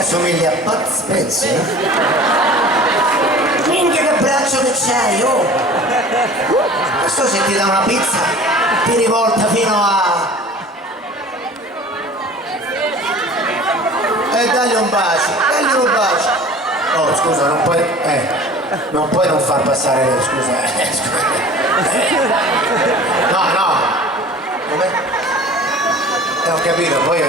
assomigli a Bud Spencer. Minchia che braccio che c'hai, oh! Adesso se ti dà una pizza ti rivolta fino a... E dagli un bacio, dagli un bacio. Oh scusa, non puoi non far passare, scusa. No, no. Come? Ho capito, poi